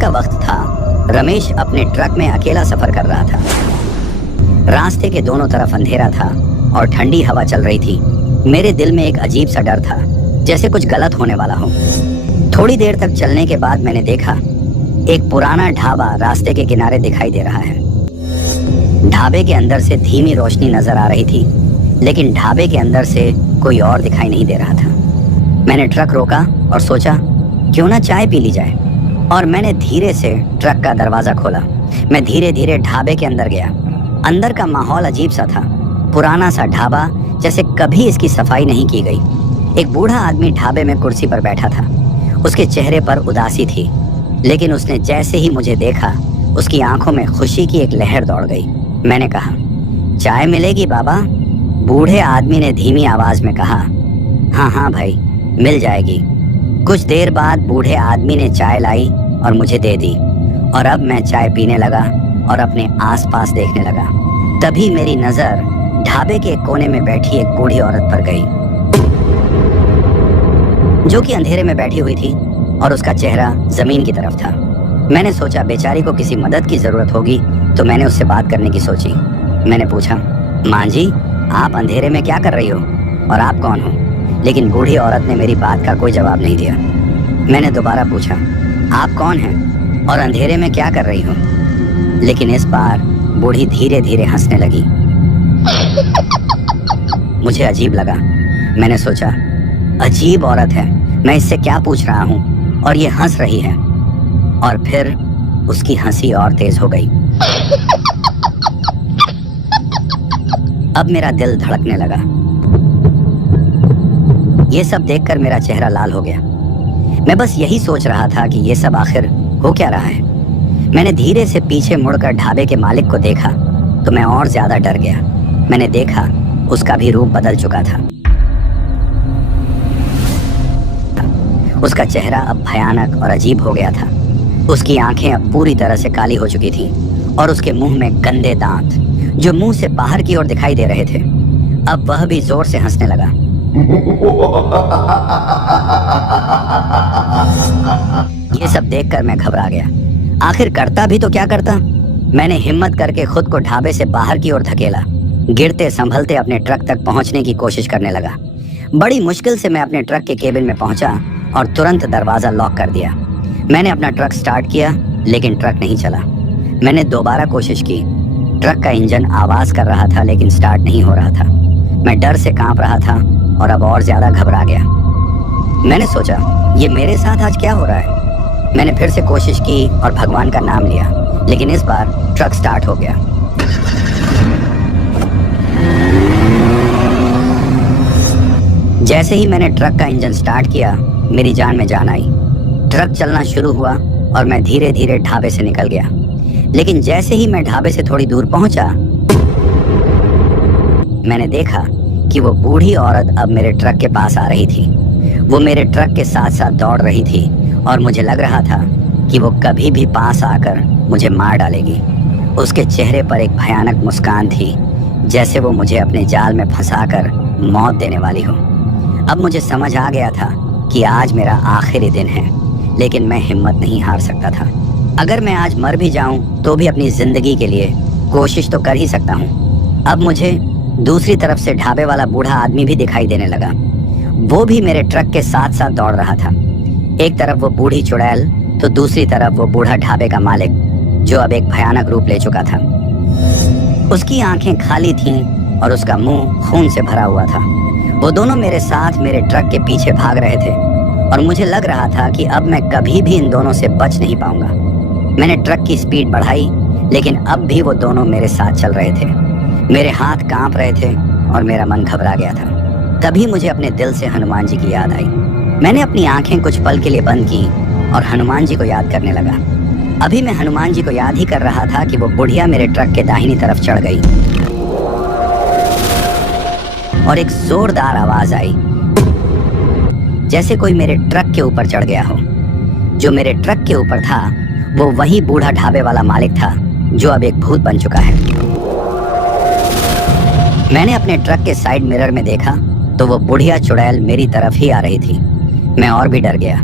का वक्त था। रमेश अपने ट्रक में अकेला सफर कर रहा था। रास्ते के दोनों तरफ अंधेरा था और ठंडी हवा चल रही थी। मेरे दिल में एक अजीब सा डर था, जैसे कुछ गलत होने वाला हो। थोड़ी देर तक चलने के बाद मैंने देखा एक पुराना ढाबा रास्ते के किनारे दिखाई दे रहा है। ढाबे के अंदर से धीमी रोशनी नजर आ रही थी, लेकिन ढाबे के अंदर से कोई और दिखाई नहीं दे रहा था। मैंने ट्रक रोका और सोचा क्यों ना चाय पी ली जाए, और मैंने धीरे से ट्रक का दरवाजा खोला। मैं धीरे धीरे ढाबे के अंदर गया। अंदर का माहौल अजीब सा था, पुराना सा ढाबा, जैसे कभी इसकी सफाई नहीं की गई। एक बूढ़ा आदमी ढाबे में कुर्सी पर बैठा था। उसके चेहरे पर उदासी थी, लेकिन उसने जैसे ही मुझे देखा उसकी आंखों में खुशी की एक लहर दौड़ गई। मैंने कहा, चाय मिलेगी बाबा? बूढ़े आदमी ने धीमी आवाज में कहा, हाँ हाँ भाई, मिल जाएगी। कुछ देर बाद बूढ़े आदमी ने चाय लाई और मुझे दे दी, और अब मैं चाय पीने लगा और अपने आसपास देखने लगा। तभी मेरी नजर ढाबे के कोने में बैठी एक बूढ़ी औरत पर गई, जो कि अंधेरे में बैठी हुई थी और उसका चेहरा जमीन की तरफ था। मैंने सोचा बेचारी को किसी मदद की जरूरत होगी, तो मैंने उससे बात करने की सोची। मैंने पूछा, माँ जी, आप अंधेरे में क्या कर रही हो और आप कौन हो? लेकिन बूढ़ी औरत ने मेरी बात का कोई जवाब नहीं दिया। मैंने दोबारा पूछा, आप कौन हैं और अंधेरे में क्या कर रही हो? लेकिन इस बार बूढ़ी धीरे धीरे हंसने लगी। मुझे अजीब लगा। मैंने सोचा, अजीब औरत है, मैं इससे क्या पूछ रहा हूँ और ये हंस रही है। और फिर उसकी हंसी और तेज हो गई। अब मेरा दिल धड़कने लगा। ये सब देखकर मेरा चेहरा लाल हो गया। मैं बस यही सोच रहा था कि ये सब आखिर हो क्या रहा है। मैंने धीरे से पीछे मुड़कर ढाबे के मालिक को देखा तो मैं और ज्यादा डर गया। मैंने देखा उसका भी रूप बदल चुका था। उसका चेहरा अब भयानक और अजीब हो गया था। उसकी आंखें अब पूरी तरह से काली हो चुकी थीं और उसके मुंह में गंदे दांत, जो मुंह से बाहर की ओर दिखाई दे रहे थे। अब वह भी जोर से हंसने लगा। ये सब देखकर मैं घबरा गया। आखिर करता भी तो क्या करता। मैंने हिम्मत करके खुद को ढाबे से बाहर की ओर धकेला। गिरते संभलते अपने ट्रक तक पहुंचने की कोशिश करने लगा। बड़ी मुश्किल से मैं अपने ट्रक के केबिन में पहुंचा और तुरंत दरवाजा लॉक कर दिया। मैंने अपना ट्रक स्टार्ट किया, लेकिन ट्रक नहीं चला। मैंने दोबारा कोशिश की। ट्रक का इंजन आवाज कर रहा था, लेकिन स्टार्ट नहीं हो रहा था। मैं डर से कांप रहा था और अब और ज्यादा घबरा गया। मैंने सोचा, ये मेरे साथ आज क्या हो रहा है। मैंने फिर से कोशिश की और भगवान का नाम लिया, लेकिन इस बार ट्रक स्टार्ट हो गया। जैसे ही मैंने ट्रक का इंजन स्टार्ट किया, मेरी जान में जान आई। ट्रक चलना शुरू हुआ और मैं धीरे धीरे ढाबे से निकल गया। लेकिन जैसे ही मैं ढाबे से थोड़ी दूर पहुंचा, मैंने देखा कि वो बूढ़ी औरत अब मेरे ट्रक के पास आ रही थी। वो मेरे ट्रक के साथ साथ दौड़ रही थी और मुझे लग रहा था कि वो कभी भी पास आकर मुझे मार डालेगी। उसके चेहरे पर एक भयानक मुस्कान थी, जैसे वो मुझे अपने जाल में फंसाकर मौत देने वाली हो। अब मुझे समझ आ गया था कि आज मेरा आखिरी दिन है, लेकिन मैं हिम्मत नहीं हार सकता था। अगर मैं आज मर भी जाऊं तो भी अपनी जिंदगी के लिए कोशिश तो कर ही सकता हूं। अब मुझे दूसरी तरफ से ढाबे वाला बूढ़ा आदमी भी दिखाई देने लगा। वो भी मेरे ट्रक के साथ साथ दौड़ रहा था। एक तरफ वो बूढ़ी चुड़ैल, तो दूसरी तरफ वो बूढ़ा ढाबे का मालिक, जो अब एक भयानक रूप ले चुका था। उसकी आंखें खाली थीं और उसका मुंह खून से भरा हुआ था। वो दोनों मेरे साथ मेरे ट्रक के पीछे भाग रहे थे और मुझे लग रहा था कि अब मैं कभी भी इन दोनों से बच नहीं पाऊंगा। मैंने ट्रक की स्पीड बढ़ाई, लेकिन अब भी वो दोनों मेरे साथ चल रहे थे। मेरे हाथ कांप रहे थे और मेरा मन घबरा गया था। तभी मुझे अपने दिल से हनुमान जी की याद आई। मैंने अपनी आंखें कुछ पल के लिए बंद की और हनुमान जी को याद करने लगा। अभी मैं हनुमान जी को याद ही कर रहा था कि वो बुढ़िया मेरे ट्रक के दाहिनी तरफ चढ़ गई और एक जोरदार आवाज आई, जैसे कोई मेरे ट्रक के ऊपर चढ़ गया हो। जो मेरे ट्रक के ऊपर था वो वही बूढ़ा ढाबे वाला मालिक था, जो अब एक भूत बन चुका है। मैंने अपने ट्रक के साइड मिरर में देखा तो वो बुढ़िया चुड़ैल मेरी तरफ ही आ रही थी। मैं और भी डर गया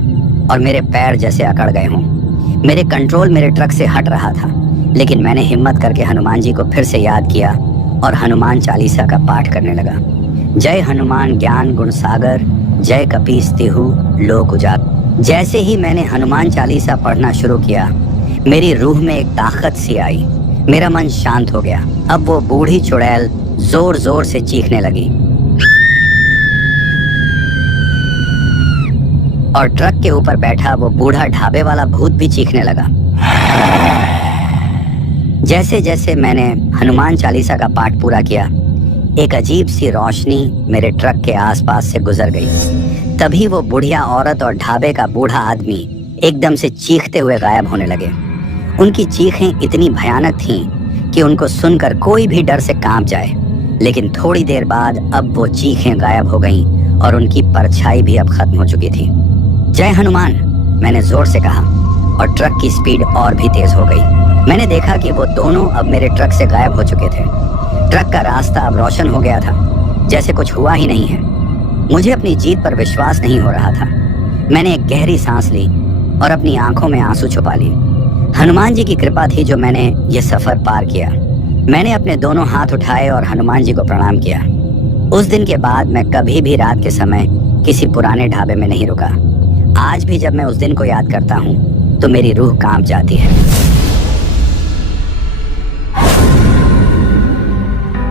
और मेरे पैर जैसे अकड़ गए हों। मेरे कंट्रोल मेरे ट्रक से हट रहा था, लेकिन मैंने हिम्मत करके हनुमान जी को फिर से याद किया और हनुमान चालीसा का पाठ करने लगा। जय हनुमान ज्ञान गुण सागर, जय कपीस तिहु लोक उजागर। जैसे ही मैंने हनुमान चालीसा पढ़ना शुरू किया, मेरी रूह में एक ताकत सी आई। मेरा मन शांत हो गया। अब वो बूढ़ी चुड़ैल जोर जोर से चीखने लगी और ट्रक के ऊपर बैठा वो बूढ़ा ढाबे वाला भूत भी चीखने लगा। जैसे जैसे मैंने हनुमान चालीसा का पाठ पूरा किया, एक अजीब सी रोशनी मेरे ट्रक के आसपास से गुजर गई। तभी वो बुढ़िया औरत और ढाबे का बूढ़ा आदमी एकदम से चीखते हुए गायब होने लगे। उनकी चीखें इतनी भयानक थीं कि उनको सुनकर कोई भी डर से कांप जाए। लेकिन थोड़ी देर बाद अब वो चीखें गायब हो गईं और उनकी परछाई भी अब खत्म हो चुकी थी। जय हनुमान, मैंने जोर से कहा और ट्रक की स्पीड और भी तेज हो गई। मैंने देखा कि वो दोनों अब मेरे ट्रक से गायब हो चुके थे। ट्रक का रास्ता अब रोशन हो गया था, जैसे कुछ हुआ ही नहीं है। मुझे अपनी जीत पर विश्वास नहीं हो रहा था। मैंने एक गहरी सांस ली और अपनी आंखों में आंसू छुपा लिए। हनुमान जी की कृपा थी जो मैंने ये सफर पार किया। मैंने अपने दोनों हाथ उठाए और हनुमान जी को प्रणाम किया। उस दिन के बाद मैं कभी भी रात के समय किसी पुराने ढाबे में नहीं रुका। आज भी जब मैं उस दिन को याद करता हूँ तो मेरी रूह कांप जाती है।